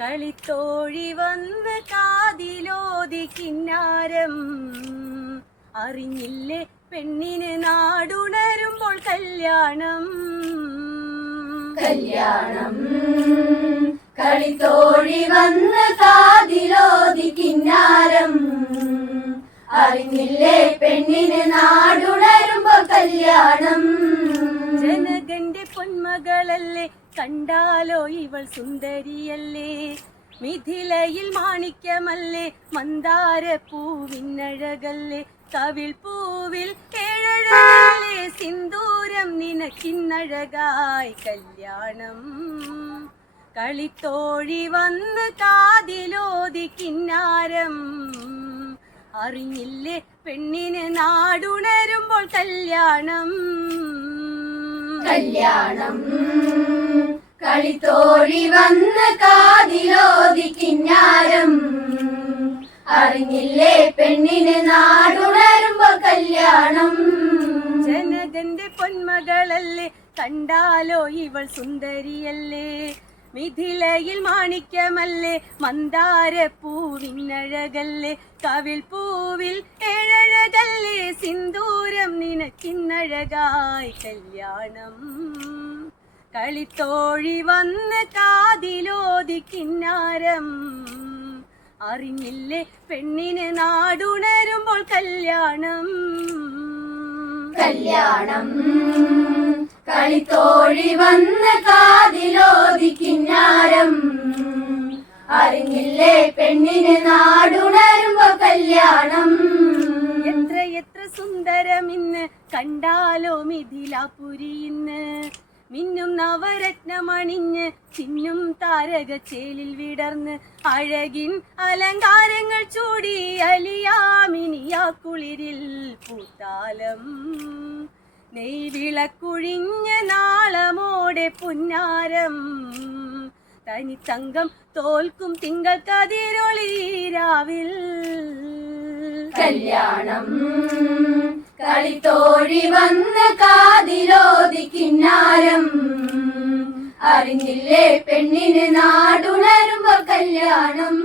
കളിത്തോഴി വന്ന് കാതിലോതി കിന്നാരം. അറിഞ്ഞില്ലേ പെണ്ണിന് നാടുണരുമ്പോൾ കല്യാണം? കല്യാണം. കളിത്തോഴി വന്ന് കാതിലോതി കിന്നാരം. അറിഞ്ഞില്ലേ പെണ്ണിന് നാടുണരുമ്പോൾ കല്യാണം? പൊന്മകളല്ലേ കണ്ടാലോ ഇവൾ സുന്ദരിയല്ലേ? മിഥിലയിൽ മാണിക്യമല്ലേ മന്ദാര പൂവിനഴകല്ലേ കവിൾ പൂവിൽ ഏഴഴകല്ലേ സിന്ദൂരം നിനക്കിന്നഴകായി കല്യാണം. കളിത്തോഴി വന്ന് കാതിലോതി കിന്നാരം. അറിഞ്ഞില്ലേ പെണ്ണിന് നാടുണരുമ്പോൾ കല്യാണം. കല്യാണം. കളിത്തോഴി വന്ന് കാതിലോതി കിഞ്ഞാരം. അറിഞ്ഞില്ലേ പെണ്ണിന് നാടുണരുമ്പോ കല്യാണം. ജനകന്റെ പൊന്മകളല്ലേ കണ്ടാലോ ഇവൾ സുന്ദരിയല്ലേ. മിഥിലയിൽ മാണിക്യമല്ലേ മന്ദാര പൂവിനഴകല്ലേ കവിൾ പൂവിൽ ഏഴഴകല്ലേ സിന്ദൂരം നിനക്കിന്നഴകായി കല്യാണം. കളിത്തോഴി വന്ന് കാതിലോതി കിന്നാരം അറിഞ്ഞില്ലേ പെണ്ണിന് നാടുണരുമ്പോൾ കല്യാണം. കല്യാണം. കളിത്തോഴി വന്ന് കാതിലോതി കിന്നാരം അറിഞ്ഞില്ലേ പെണ്ണിന് നാടുണരുമ്പോ കല്യാണം. എത്ര എത്ര സുന്ദരമിന്ന് കണ്ടാലോ മിഥിലാപുരി ഇന്ന്. മിന്നും നവരത്നമണിഞ്ഞ് ചിന്നും താരകച്ചേലിൽ വിടർന്ന് അഴകിൻ അലങ്കാരങ്ങൾ ചൂടി അലിയാമിനിയാ കുളിരിൽ പൂത്താലം. നെയ്വിളക്കുഴിഞ്ഞ നാളമോടെ പുന്നാരം. തനിത്തങ്കം തോൽക്കും തിങ്കൾ കതിരൊളിരാവിൽ കല്യാണം. കളിത്തോഴി വന്ന് കാതിലോതി കിന്നാരം അറിഞ്ഞില്ലേ പെണ്ണിന് നാടുണരുമ്പോ കല്യാണം.